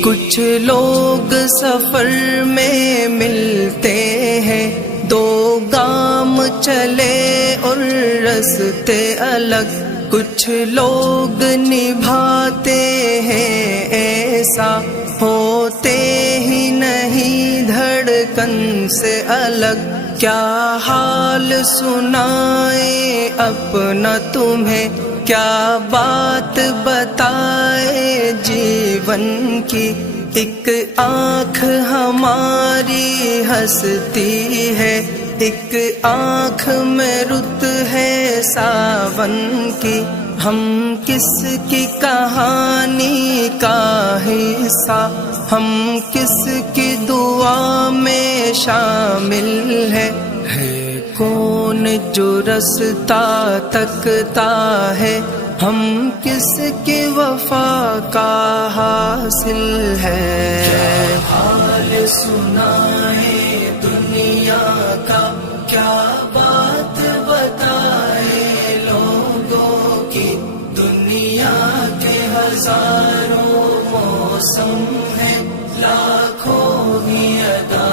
کچھ لوگ سفر میں ملتے ہیں، دو گام چلے اور رستے الگ، کچھ لوگ نبھاتے ہیں ایسا، ہوتے ہی نہیں دھڑکن سے الگ۔ کیا حال سنائے اپنا تمہیں، کیا بات بتائے جیون کی، ایک آنکھ ہماری ہنستی ہے، ایک آنکھ میں رت ہے ساون کی، ہم کس کی کہانی کا حصہ، ہم کس کی دعا میں شامل ہے کون جو رستہ تکتا ہے، ہم کس کی وفا کا حاصل ہے۔ کیا حال سنائے دنیا کا، کیا بات بتائے لوگوں کی، دنیا کے ہزاروں موسم ہیں، لاکھوں ہی ادا